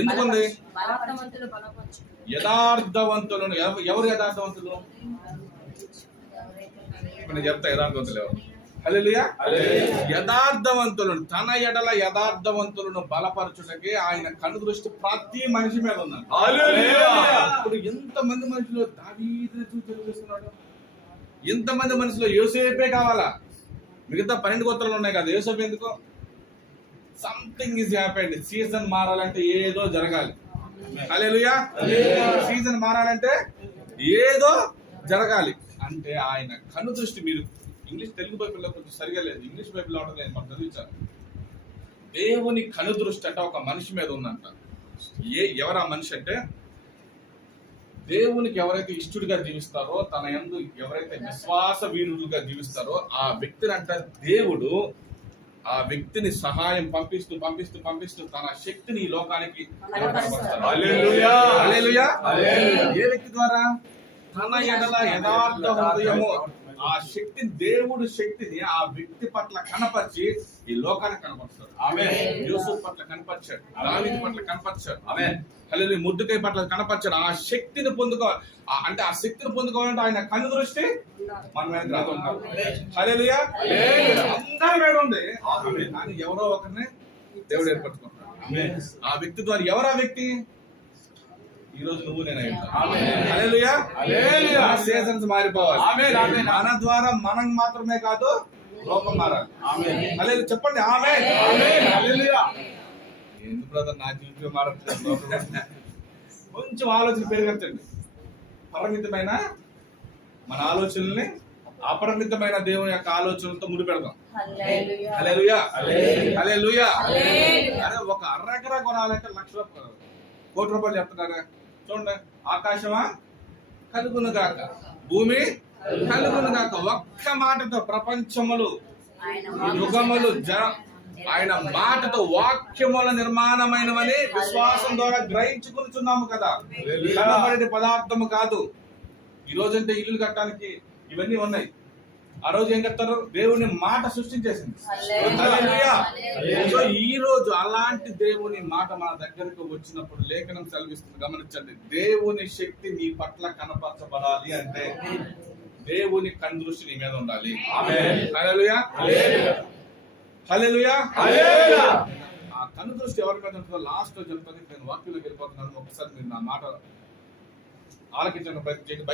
ఎందుకుంది? యథార్థవంతులను. ఎవరు యథార్థవంతులు? నేను చెప్తా యథార్థవంతులు ఎవరు. హల్లెలూయా. యథార్థవంతులను, తన ఎడల యథార్థవంతులను బలపరచుటకే ఆయన కను దృష్టి ప్రతి మనిషి మీద ఉన్నాడు. ఇప్పుడు ఎంతమంది మనుషులు దావీదును చూసి తెలుస్తున్నాడు, ఎంతమంది మనుషులు యోసేపే కావాలా? మిగతా 12 గోత్రాలు ఉన్నాయి కదా, యోసేపు ఎందుకో? Something is happened. సీజన్ మారాలంటే ఏదో జరగాలి. హల్లెలూయా. సీజన్ మారాలంటే ఏదో జరగాలి అంటే ఆయన కను దృష్టి. మీరు ఇంగ్లీష్ తెలుగు బైబిల్లో కొంచెం సరిగా లేదు, ఇంగ్లీష్ బైబిల్లో ఉంటుంది, నేను మనం చదివించాను. దేవుని కను దృష్టి అంటే ఒక మనిషి మీద ఉందంట. ఎవరు ఆ మనిషి అంటే, దేవునికి ఎవరైతే ఇష్టడుగా జీవిస్తారో, తన యందు ఎవరైతే విశ్వాస వీరులుగా జీవిస్తారో ఆ వ్యక్తిని అంట దేవుడు ఆ వ్యక్తిని సహాయం పంపిస్తూ పంపిస్తూ పంపిస్తూ తన శక్తిని ఈ లోకానికి హల్లెలూయా. హల్లెలూయా. ఏ వ్యక్తి ద్వారా? తన ఎడల యథార్థ హృదయము. ఆ శక్తి, దేవుడు శక్తిని ఆ వ్యక్తి పట్ల కనపరిచి ఈ లోకానికి కనపరుస్తాడు. యూసుఫ్ పట్ల కనపరిచాడు, దావీదు పట్ల కనపరిచాడు. హల్లెలూయా. ముర్దెకై పట్ల కనపరిచాడు. ఆ శక్తిని అంటే ఆ శక్తిని పొందుకోవాలంటే ఆయన కన్ను దృష్టి మన మీద రాదు. హల్లెలూయా. అందరి మీద ఉంది, కానీ ఎవరో ఒకరిని దేవుడు ఏర్పరచుకుంటాడు. ఆ వ్యక్తి ద్వారా. ఎవరు ఆ వ్యక్తి? ఈ రోజు నువ్వు నేను హల్లెలూయా. సీజన్స్ మారిపోవాలి. మన ద్వారా మనం మాత్రమే కాదు, లోకం మారాలి. హల్లెలూయా. చెప్పండి ఆమేన్. ఎందుకు బ్రదర్ నా జీవితం మారట్లేదు? కొంచెం ఆలోచన పెరగచ్చండి. పరిమితమైన మన ఆలోచనల్ని అపరిమితమైన దేవుని యొక్క ఆలోచనలతో ముడిపెడదాం. హల్లెలూయా. హల్లెలూయా. అరే ఒక అర్రకరా కొనాలంటే లక్షల కోటి రూపాయలు చెప్తున్నారా? చూడండి, ఆకాశమా కలుగును గాక, భూమి కలుగును గాక. ఒక్క మాటతో ప్రపంచములు యుగములు ఆయన మాటతో వాక్యముల నిర్మాణమైనవని విశ్వాసం ద్వారా గ్రహించుకునిచున్నాము కదా. కనబడే పదార్థము కాదు. ఈ రోజంటే ఇల్లు కట్టడానికి ఇవన్నీ ఉన్నాయి. ఆ రోజు ఏం కట్టారు? దేవుని మాట సృష్టించేసింది. సో ఈ రోజు అలాంటి దేవుని మాట మన దగ్గరకు వచ్చినప్పుడు లేఖనం సెలవిస్తుంది, గమనించండి. దేవుని శక్తి నీ పట్ల కనపరచబడాలి అంటే దేవుని కన్ను దృష్టి నీ మీద ఉండాలి. హల్లెలూయా. హల్లెలూయా. ఆ కన్ను దృష్టి ఎవరి మీద ఉంటుందో లాస్ట్ లో చెప్తాను. నేను వాక్యంలోకి వెళ్ళిపోతున్నాను. ఒకసారి మీరు నా మాట ఆలకించడానికి ప్రయత్నం చేయండి.